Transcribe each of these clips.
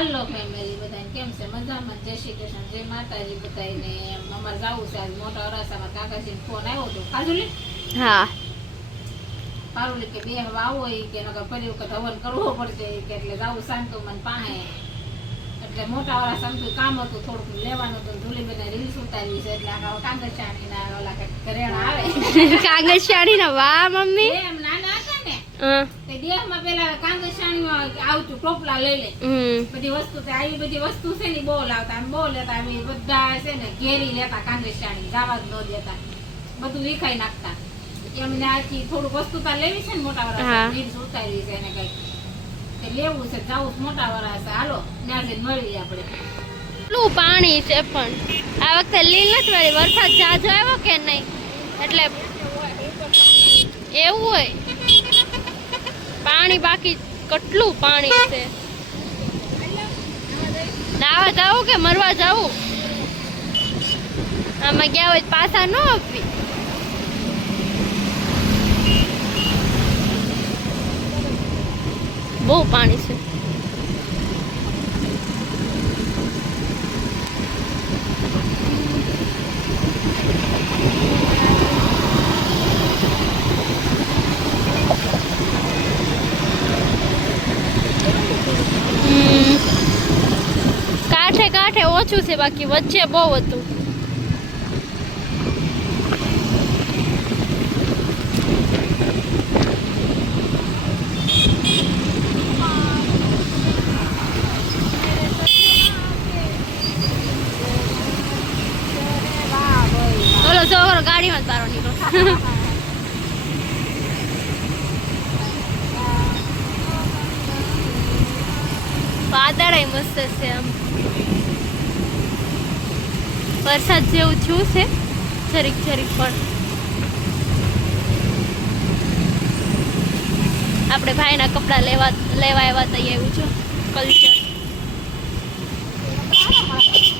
હાલો family બધાને કેમ છે? મજામાં? જય શ્રી કૃષ્ણ. જય માતાજી બધાને અમારે જવું છે આજ મોટા અરાસામાં કાકાજી ફોન આવ્યો હતો. કાજુલી હા. પારુલી કે બે હવા આવો એ કે નકર ફરી વખત હવન કરવો પડશે કે એટલે જવું શાંતુ મન પાસે એટલે મોટા વાળા સમજુ કામ હતું થોડુંક લેવાનું હતું ધૂલીબેને રીલ્સ ઉતારવી છે એટલે આ ના ઓલા કરેણા આવે. કાગળ શાડીના વાહ મમ્મી એમ નાના હતા ને હં, તે દેહમાં પેલા કાંગચાણીમાં આવતું ટોપલા લઈ લે. બધી વસ્તુ તે આવી બધી વસ્તુ છે ને બહુ લાવતા. બહુ લેતા. આમ બધા છે ને ઘેરી લેતા કાંગ્રેસાણી જવા જ ન દેતા. બધું વિખાઈ નાખતા. એમને આખી થોડુંક વસ્તુ તાર લેવી છે ને મોટા. વરાસા ઉતારવી છે એને કંઈક. લેવું છે જાવું મોટા વરાસા હાલો ત્યાં જઈને મળીએ આપણે. કેટલું પાણી છે પણ? આ વખતે લીલ નથી વાળી. વરસાદ જાજો આવ્યો કે નહીં? એટલે એવું હોય. પાણી બાકી કેટલું પાણી છે? નાવા જાવું કે મરવા જાવું આમાં ગયા હોય પાછા ન આપવી. બહુ પાણી છે. ઓછું છે બાકી વચ્ચે બહુ હતું ઓલો છોકરો ગાડીમાં જ તારો નીકળો વાદળાય મસ્ત છે આમ વરસાદ જેવું થયું છે. જરીક જરીક પણ. આપણે ભાઈના કપડાં લેવા લેવા આવ્યા હતા એવું છે. કલ્ચર.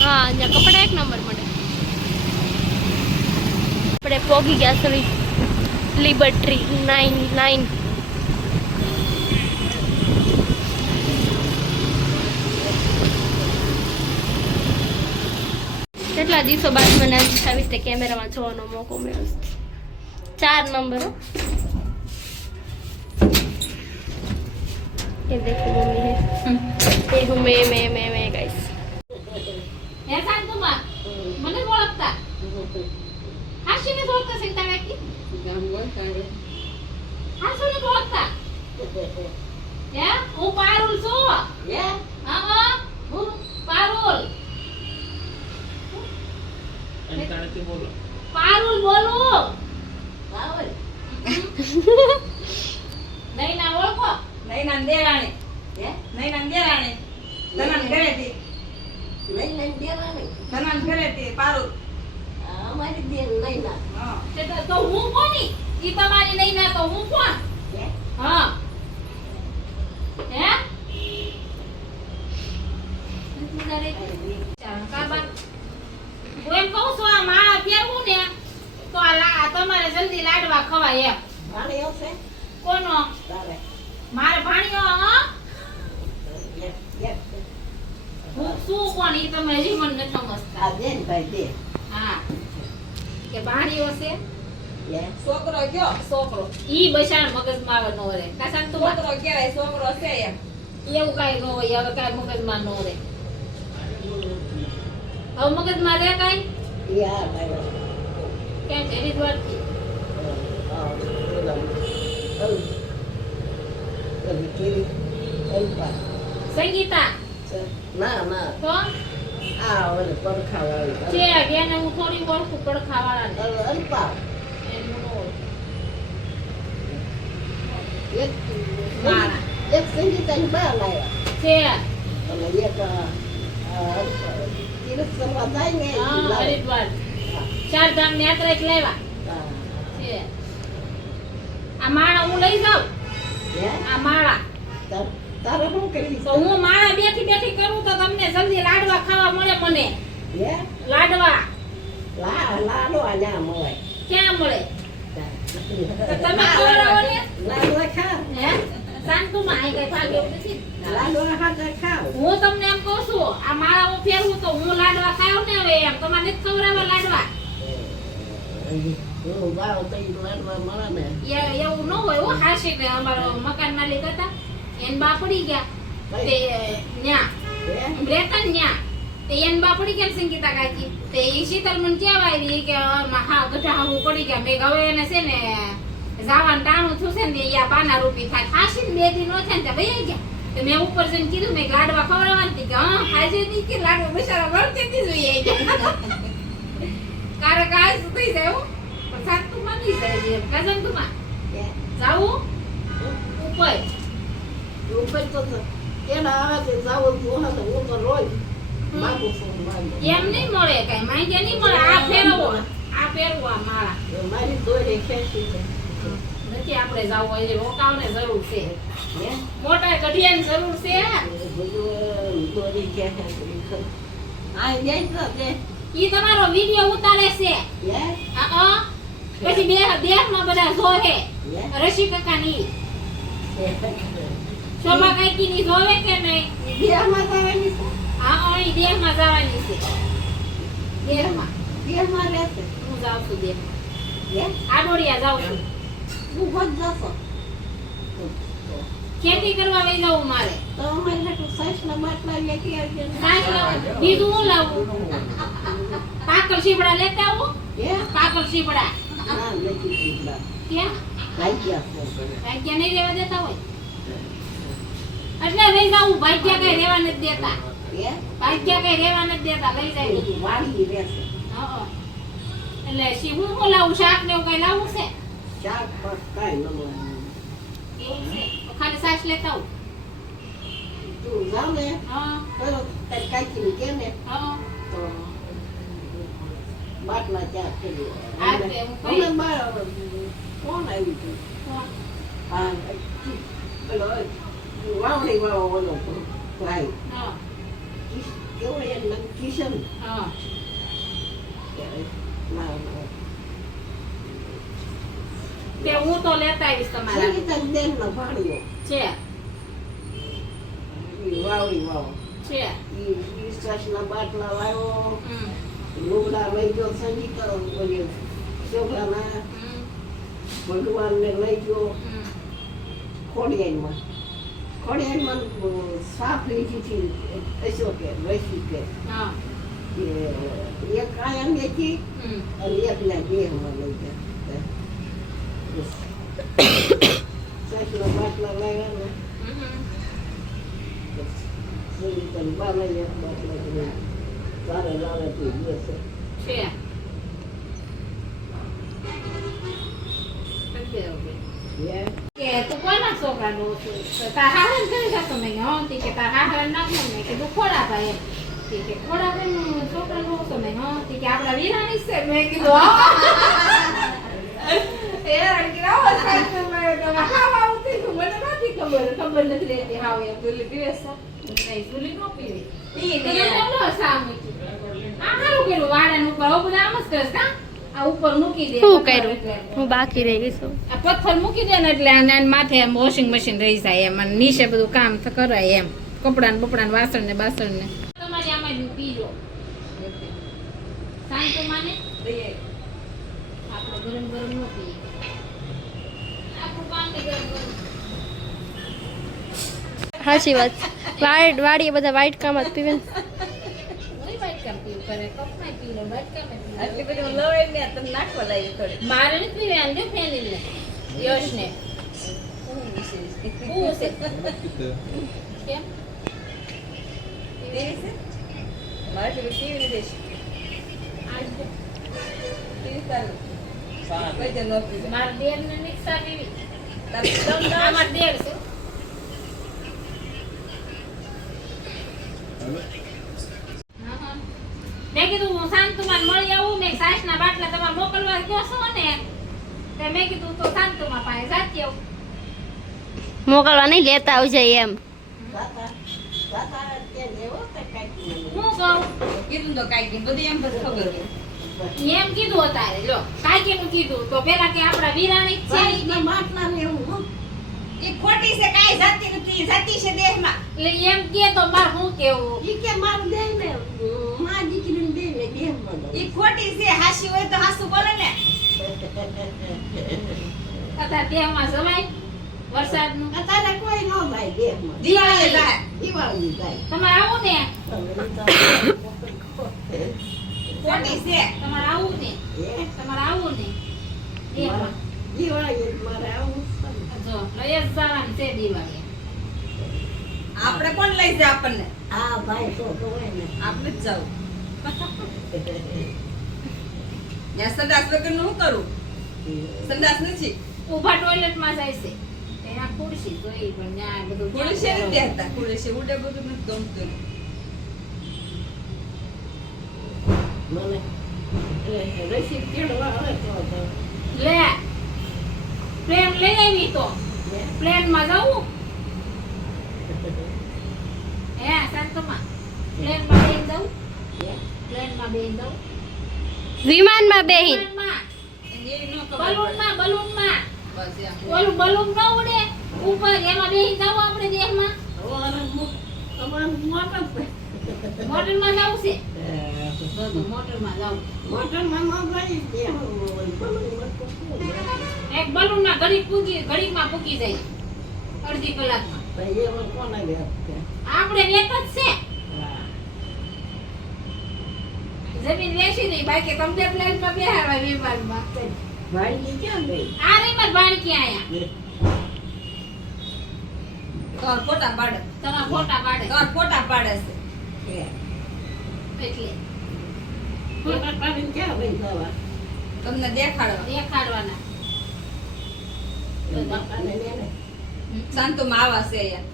હા, અહીંયા કપડાં એક નંબર મળે. આપણે પોગી ગયા સવી લિબર્ટ્રી નાઇન નાઇન. કેટલા દિવસો બાદ મને આવી રીતે કેમેરામાં જોવાનો મોકો મળ્યો છે. ચાર નંબર હો. ये देखो मम्मी है ये हूँ मैं मैं मैं मैं गाइस હે શાંતુમાં મને જ ઓળખતા હાશીને જ ઓળખતા છે ને તારે આખી? હાશુને જ ઓળખતા હે હું પારુલ છું હા હા હું પારુલ પારુલ બોલું. નહીં ના ઓળખો? નૈનાન દેરાણી નૈનાન દેરાણી ધનાન ઘરેથી ધનાન ઘરેથી પારું હા તે તો- તો હું કોની? ઈ તમારી નહીં ના તો હું કોણ? હા? હે. કાબા હું એમ કહું છું આ માળા પહેરવું ને તો આ લા- તમારે જલ્દી લાડવા ખવાય એમ. કોનો? મારે ભાણિયો હા? હું શું કોણ? એ તમે હજી મને નથી સમજતા. હા. કે ભાણિયો છે? છોકરો કયો? છોકરો. ઈ બશાણ મગજમાં આવે નો રે કાસાન તું છોકરો કહેવાય છોકરો છે એમ. એવું કાઈ ન હોય હવે કાંઈ મગજમાં નો રહે. હવે મગજમાં રહે કાંઈ? કેમ છે? હરિદ્વારથી. સંગીતા. તો? છે બેને હું થોડી ઓળખું પડખાવાળાને. એનું ન એક એક સંગીતાની બા લાવ્યા છે. અને એક તીર્થ કરવા જાય ને હા હરિદ્વાર. ચાર ધામ યાત્રા જ લેવા છે. આ માળા હું લઈ જાઉં? આ માળા. તારે શું કરવી તો હું માળા બેઠી બેઠી કરું તો તમને જલ્દી લાડવા ખાવા મળે મને. લાડવા. લા લાડો આના મોય ક્યાં મળે? તમે ખવડાવો ને. લાડવા ખા. હે? શાંતુમાં આઈ કઈ ભાગ એવું નથી લાડવા હું તમને એમ કહું છું, આ મારા હું ફેરવું તો હું લાડવા ખાવ ને હવે એમ, તમારે નથી ખવડાવવા લાડવા? હું એવું ન હોય હું મકાન માલિક હતા, એન બા પડી ગયા હે? એન બા પડી ગયા સંગીતા કાકી, તે ઈ શીતલ મને કે હા, ગઢા હાહુ પડી ગયા. મેં હવે એને છે ને, જાવાનું ટાણું થશે ને પાના રૂપી થાય. ખાસી ને બે દી નો થાય ને ભાઈ ગયા. તો મેં ઉપર જઈને કીધું મેં લાડવા ખવડાવવાની કે હા ખાજે નહીં કે લાડવા? બિચારા વર્તે થી જોઈએ. કારે કાય શું થઈ જાય હો. પણ સાત તું માની જાય છે કજન તું માં જાવું ઉપર. ઉપર તો તો કેના આવે તે જાવું તો. હું તો રોજ છું એમ નહીં મળે કઈ માંગ્યા નહીં મળે. આ ફેરવો આ ફેરવો આ માળા. મારી દોરી ખેંચી છે. નથી આપણે જાવું હજી રોકાવને જરૂર છે. હે? મોટા ગઢિયાની જરૂર છે દોરી આ જાય તો તે ઈ તમારો વિડિયો ઉતારે છે હે? હા પછી બે દેહમાં બધા જોહે? રશી કાકાની? શોભા કાકીની જોવે કે નહીં દેહમાં જવાની છે? હા અહીં દેહમાં જવાની છે દેહમાં દેહમાં રહેશે. હું જાઉં છું દેહ હે? આડોડિયા જાઉં છું હું ભજ જશો. ખેતી કરવા વહી જવું મારે? તો અમારે હાટું સાસના બાટલા લેતી આવજો ને. સાસ ના બીજું હું લાવું? પાકળ શીપડા લેતા આવું? હે? પાકળ શીપડા ના, નથી દીકરા. ક્યાં? ભાગ્યા ભાગ્યા નહીં રહેવા દેતા હોય? એટલે લઈ જાવું ભાગ્યા કઈ રહેવા નથી દેતા? ભાગ્યા કઈ રેવા નથી દેતા લઈ જાય. વાળી રહેશે. એટલે શી હું લાવું? શાક ને એવું કઈ લાવવું છે? શાક કાંઈ ન એવું છે? તો ખાલી સાસ લેતા આવું તું જાવ ને હા તો તારી કાકીને કહે ને હા તો બાટલા ચા કરી હા, તે હું કહી. અમે બાર કોણ આવ્યું હતું આ પેલો વાવડી વાવો ઓલો ભાઈ હા કિશ- કેવો એનું નામ? તે હું તો લેતા આવીશ તમારા. બેનનો ભાણિયો. છે. વાવડી વાવો છે. ઈ ઈ બાટલા લાવ્યો લુગડા લઈ ગયો સંગીત ઓલી છોકરાના ભગવાનને લઈ ગયો. ખોડિયાઈમાં. ખોડિયારમાં સાફ લીધી હતી અશોકે રસીકે કે. એક કાયમ લેતી અને એકના દેહમાં લઈ ગયા. તે બેસે છે એટલે હવે. હે કે તું કોના છોકરાનો છું તો તાર હાહરાને કરી શકતો મેં કીધું, હા તે કે તાર હાહરાને નાખો મેં કીધું ખોડાભાઈ એમ તે કે ખોડાભાઈનું છોકરાનો છો મેં હા તે કે આપણા વીરાની જ છે મેં કીધું ખબર ખબર નથી રહેતી હાવ એમ. જુલી પીવે નહીં જુલી નો પીવે. ઈ તો ને. મેં લો સા મૂકી આ હારું કર્યું વાડાનું ઉપર આવું બધા આમ જ કરે છે, આ ઉપર મૂકી દે. શું કર્યું? હું બાકી રહી ગઈ છું. આ પથ્થર મૂકી દે ને એટલે આને આને માથે એમ વોશિંગ મશીન રહી જાય એમ અને નીચે બધું કામ તો કરાય એમ કપડાં ને બપડા ને વાસણ ને બાસણ ને તમારી આમાં માને. આપણે ગરમ ગરમ ન. પીએ સાચી વાત વાઈટ વાડીએ બધા વાઈટ કામ જ પીવે મારે નથી પીવે યશ ને કેમ? પીવી છે? મારે પીવી નથી. આજ પીવી તારું. મારા દેર ને નિક્ષા દેર છે. મેં કીધું હું શાંતુમાં મળી આવું મેં સાસના બાટલા તમારે મોકલવા કહો છો ને તે મેં કીધું તો શાંતુમાં પાસે જાતી આવું મોકલવા નહીં લેતા આવજે એમ હું કહું કીધું તો કાંઈ કીધું. બધી એમ બધી ખબર છે. એમ કીધું અત્યારે જો કાકી નું કીધું તો પેલા કે આપડા વિરાણી છે બાટલા લેવું એ ખોટી છે કાંઈ જાતી નથી જાતી છે દેહમાં. એટલે એમ કે તો માર હું કેવું? ઈ કે મારું દેહ ને માં દીકરીને દેહ ને દેહમાં ઈ ખોટી છે હાસી હોય તો હાસુ બોલે ને. અત્યારે દેહમાં વરસાદનું અત્યારે કોઈ ન દેહમાં દિવાળી. જાય દિવાળી જાય. તમારે આવું ને? ખોટી છે. તમારે આવું ને. તમારે આવું ને. દેહમાં દિવાળી મારે આવું જો લઈ જવાનું છે દિવાળી. આપણે કોણ લઈ જાય આપણને? હા ભાઈ તો હોય ને. આપણે જ જવું ત્યાં સંદાસ વગરનું કરું? સંદાસ નથી. ઊભા ટોયલેટમાં જાય છે. ત્યાં ખુરશી જોઈ પણ ત્યાં બધું ખુરશી નથી હતા ખુરશી ઉડે બધું નથી ગમતું. મને. એટલે રસીદ કેળવા આવે તો લે. પ્લેન લઈ આવી તો. પ્લેનમાં જવું હે શાંતમાં. પ્લેનમાં બેન દઉં હે? પ્લેનમાં બેન દઉં વિમાનમાં બેહીન બલૂનમાં બલૂનમાં. બલૂન ન ઉડે. ઉપર એમાં બેહી જવું આપણે દેહમાં અમારે મો- અમારે મોટર છે. મોટરમાં જવું છે. મોટરમાં જવું મોટરમાં? એક બલૂનમાં ઘડીક પૂગી ઘડીકમાં પૂગી જાય. અડધી કલાકમાં. આપણે એક જ છે. જમીન વેચી નહીં બાકી તમને લાઈનમાં બેહાડવા વિમાનમાં ભાઈ ક્યાં ગઈ? આ રહી મારી ક્યાં આયા. તો ફોટા પાડે. તમારા ફોટા પાડે. તો ફોટા પાડે છે. એટલે. ફોટા પાડીને ક્યાં લઈ જવા? તમને દેખાડવા. દેખાડવાના. બાપાને લઈને. છે અહીંયા.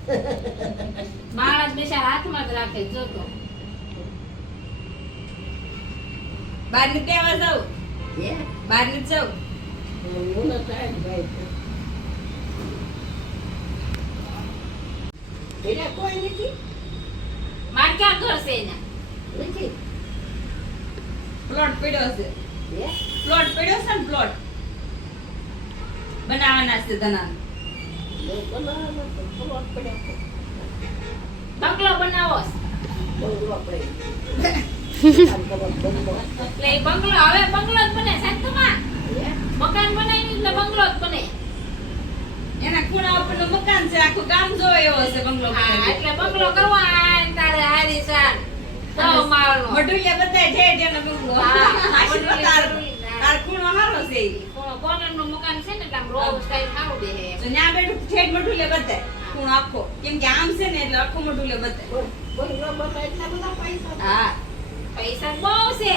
માણસ બિચારા હાથમાં જ રાખે જોતો બહાર નીકળ્યા જાવ? બહાર ને જાવ હું ન થાય ભાઈ. એના કોઈ નથી. મારે ક્યાં ઘર છે એના? નથી. પ્લોટ પડ્યો છે. પ્લોટ પડ્યો છે ને પ્લોટ? બનાવવાના છે ધના મેં બનાવવાનો તો પ્લોટ પડ્યો છે. બંગલો બનાવો. બંગલો હવે બંગલો જ બને સાચો? મકાન બનાવી એટલે બંગલો જ બને. એના ખૂણા ઉપરનું મકાન છે આખું ગામ જોવે એવો છે બંગલો હા, એટલે બંગલો કરવા તારે હારી બંગલો. હા, તારો. તારો ખૂણો સારો છે. ઈ. કોર્નરનું મકાન છે ને એટલે આમ રોવ સ્ટાઈલ સારું દે તો ન્યા બેઠું ઠેઠ મઢુલિયા બધાય. ખૂણો આખો. કેમ કે આમ છે ને એટલે આખો મઢુલિયો એટલા બધા પૈસા હા. પૈસા બહુ છે.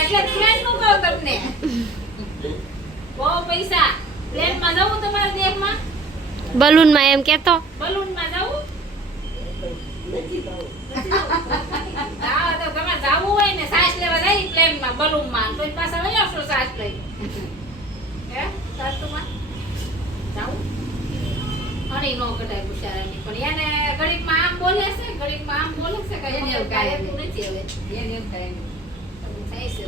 એટલે ફ્રેન્ડનું કહું તમને. બહુ પૈસા. પ્લેનમાં જવું તમારા દેશમાં બલૂનમાં એમ કેતો બલૂનમાં જવું નથી. તો તમારે જવું હોય ને સાસ લેવા જાય પ્લેનમાં બલૂનમાં. તો પાછા લઈ આવશો સાસ લઈ. હે સાસુમાં? જાવું અણી નો કઢાય બિચારાની પણ એને ઘડીકમાં આમ બોલે છે ઘડીકમાં આમ બોલે છે કાંઈ નથી હવે. એને એમ થાય થાય છે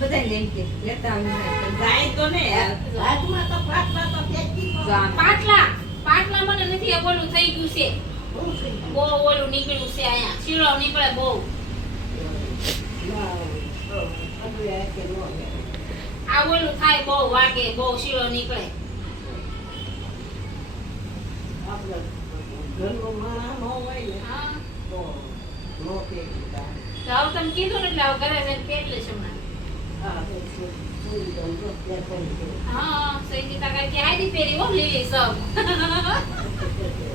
હવે. ઈ કે લેતા આવીને જાય તો ને હાથમાં તો પાટલા તો ફેંકી પાટલા. પાટલા મને નથી ઓલું થઈ ગયું છે. બહુ ઓલું નીકળ્યું છે અહીંયા. શીરો નીકળે બહુ. બધું આ ઓલું થાય બહુ વાગે બહુ શીરો નીકળે. હવે તમે કીધું ને એટલે ઘરે પેટ લઈશ હમણાં? હા, સંગીતા કાંઈ કે હારી પહેરી હો લીલી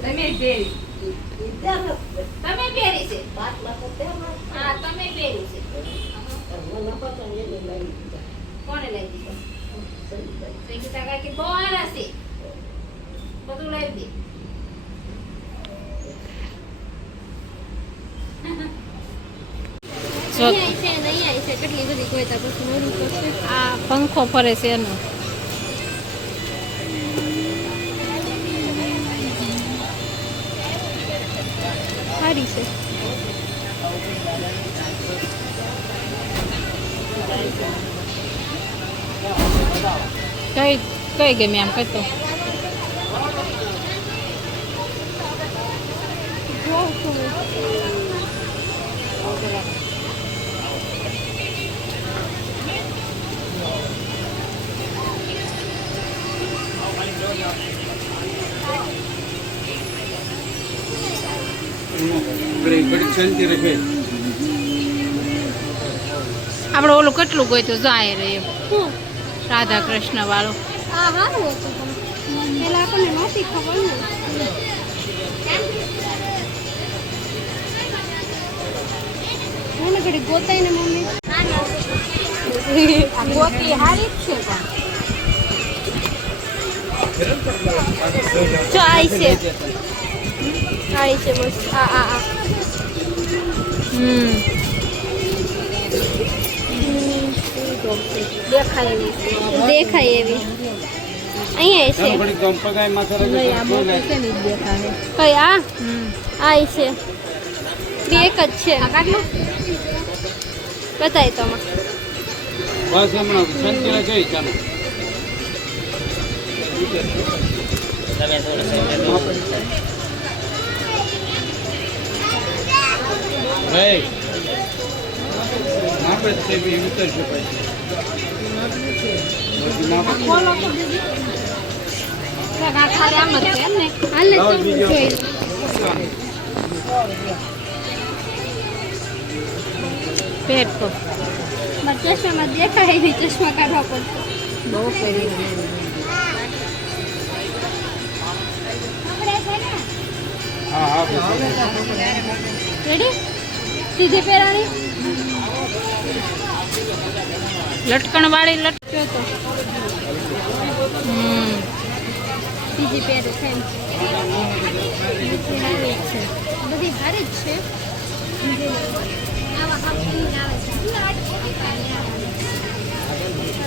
તમે પહેરી ઈ- ઈ ત્યાં જ છે. તમે. હા તમે. કોને લઈ દીધો સંગીતા. બહુ બધું લઈ દે છે ને અહીંયા છે કેટલી બધી કોઈ તો પછી મોડું કરશે આ પંખો ફરે છે એનો સારી છે કઈ કઈ ગમી આમ કઈ તો ઘડી આપણે ઓલું કેટલું ગોઈતું જાય રે રાધા કૃષ્ણ વાળું. ખબર ને. ગોતાય ને મમ્મી. ગોતી હારી જ છે પણ. જો આઈ છે મસ્ત આ આ આ. હમ. દેખાય એવી દેખાય એવી. અહીંયા છે. આ કઈ આ? હમ. આઈ છે. બે એક જ છે. આ બતાય તો બસ હમણાં ચાલો. પેટ ચશ્મામાં દેખાય નહીં ચશ્મા કાઢવા પડશે બહુ કરી હા હા રેડી સીધી પહેરાણી લટકણ વાળી લટક્યો તો. હમ. બીજી પહેરે છે બધી સારી જ છે.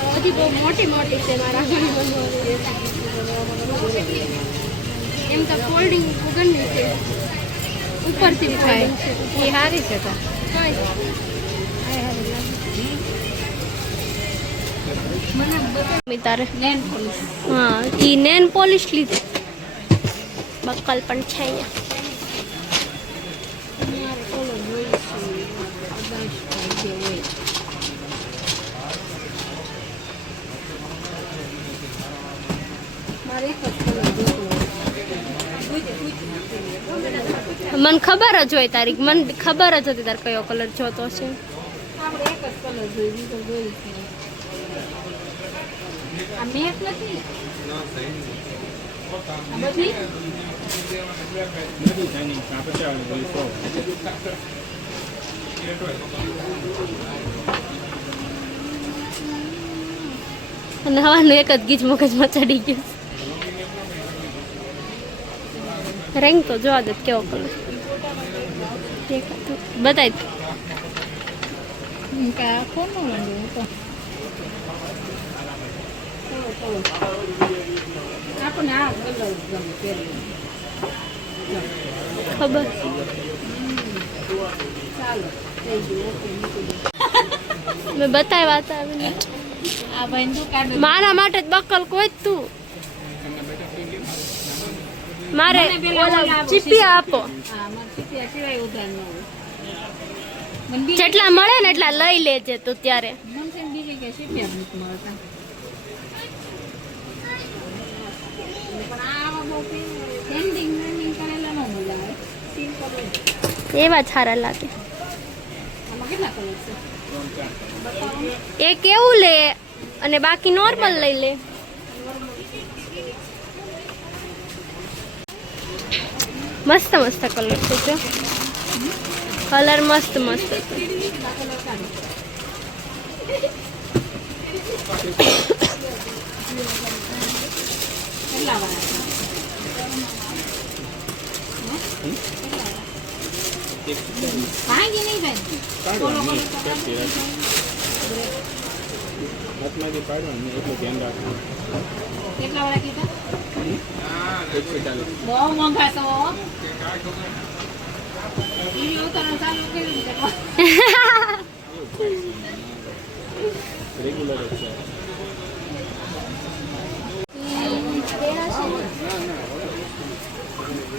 બધી બહુ મોટી મોટી છે મારા એમ તો ફોલ્ડિંગ વગરની છે. ઉપરથી બી થાય. folding છે એ હારી છે તો. કઈ મમ્મી તારે નેન પોલીસ હા ઈ નેન પોલિશ લીધી. બક્કલ પણ છે અહીંયા મારે એક જ કલર જોતો મને ખબર જ હોય તારીખ. મને ખબર જ હતી તારે કયો કલર જોતો છે. અને હવાનું એક જ ગીચ મગજમાં ચડી ગયું છે રેંગ તો જોવા દે કેવો કલર બતાય તું. ખબર. મૂકી દો. મેં બતાવ્યા હતા મારા માટે જ બક્કલ કોઈ તું. મારે ચીપિયા આપો. જેટલા મળે ને એટલા લઈ લેજે તું ત્યારે. એવા સારા લાગે. એ એવું લે અને બાકી નોર્મલ લઈ લે. મસ્ત મસ્ત કલર છે જો. કલર મસ્ત મસ્ત હાથમાંથી પાડવાનું એટલું ધ્યાન રાખવાનું. કેટલા વાળા રેગ્યુલર છે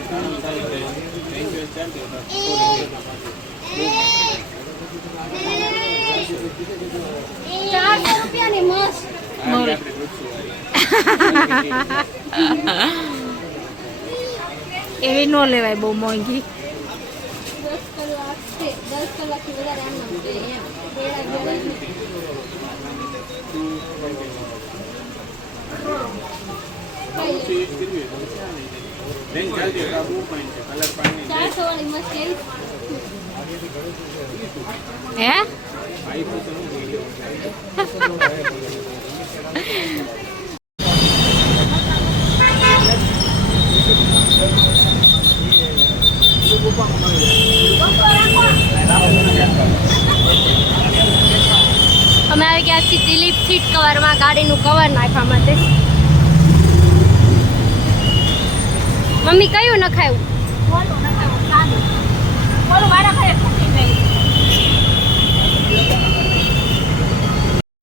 ના ના એવી નો લેવાય બહુ મોંઘી. દસ કલાક છે દસ કલાકથી વધારે એમ નામ છે એમ પેડા ગળે પછી એક કરવી હોય તો ચાલે. નહીં ચાલતી હોય તો આ બહુ fine છે. કલર પાણી ચારસો વાળી મસ્ત લેવી હે આપ્યું તો હું બોલ્યો. અમે આવી ગયા છીએ દિલીપ સીટ કવરમાં ગાડીનું કવર નાખવા માટે. મમ્મી, કયું નખાયું?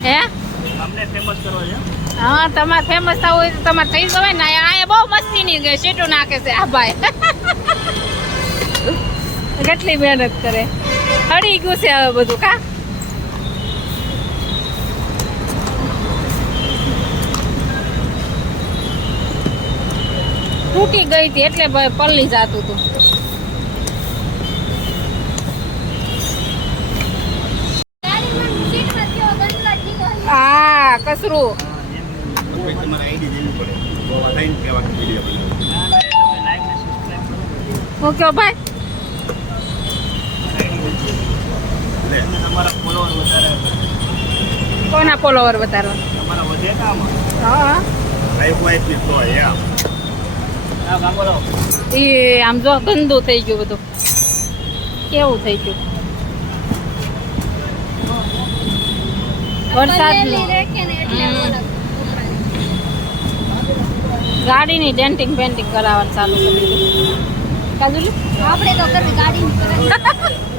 હે? હા, તમારે ફેમસ થવું હોય તો તમારે થઈ જવાય ને. અહીંયા બહુ મસ્તીની સીટો નાખે છે આ ભાઈ. કેટલી મહેનત કરે? હળી ગયું છે હવે બધું કા? તૂટી ગઈ હતી એટલે પલ્લી જતું હતું. આ કસરું. હું કયો ભાઈ? કોના ફોલોવર વધારવા હા. એ આમ જો ગંદુ થઈ ગયું બધું. કેવું થઈ ગયું? વરસાદ ગાડીની ડેન્ટિંગ પેન્ટિંગ કરાવવાનું ચાલુ કરી દીધું. આપણે તો કરવી.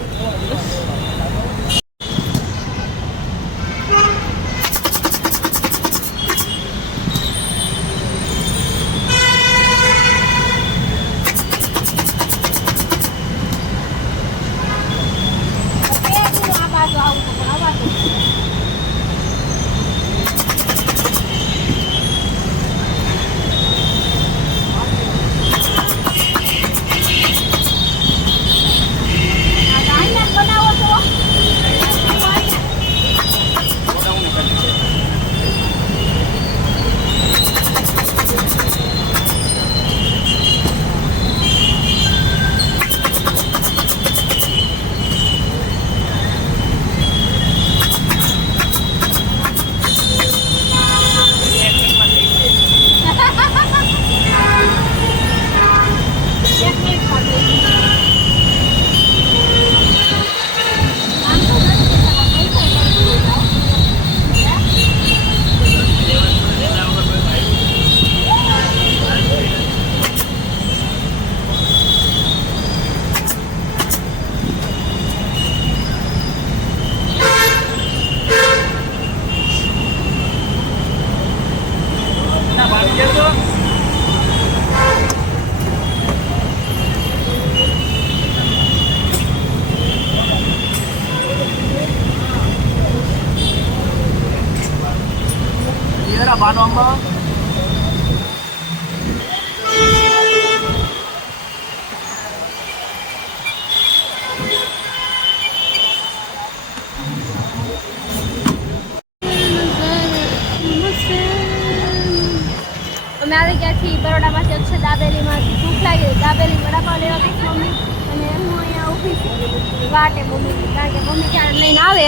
અમે આવી ગયા છીએ બરોડામાંથી અક્ષર દાબેલીમાંથી ભૂખ લાગી દાબેલી વડાપાવ લેવા ગઈ છું મમ્મી. અને હું અહીંયા ઊભી છું. વાટે મમ્મી. કારણ કે મમ્મી ક્યારે લઈને આવે?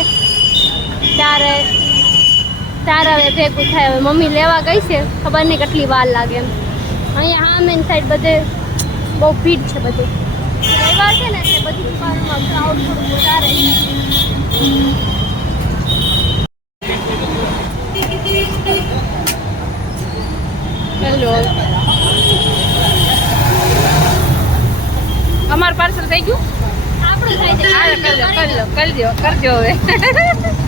ત્યારે ત્યારે હવે ભેગું થાય. હવે મમ્મી લેવા ગઈ છે. ખબર નહીં કેટલી વાર લાગે એમ. અહીંયા હા મેન સાઈડ બધે બહુ ભીડ છે બધું. રવિવાર છે ને એટલે બધી દુકાનોમાં ક્રાઉડ થોડું વધારે છે. હેલો અમાર પાર્સલ થઈ ગયું? આપણું થઈ જાય. કરી દો કરી દો કરજો હવે.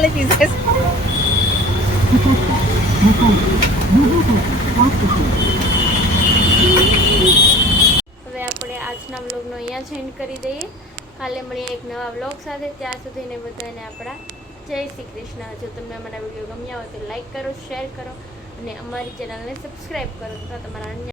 લીધી છે હવે આપણે આજના વ્લોગનો અહીંયા જ એન્ડ કરી દઈએ. કાલે મળીએ એક નવા વ્લોગ સાથે. ત્યાં સુધીને બધાને આપણા જય શ્રી કૃષ્ણ. જો તમને અમારા વીડિયો ગમ્યા હોય તો લાઈક કરો શેર કરો અને અમારી ચેનલને સબસ્ક્રાઈબ કરો તથા તમારા અન્ય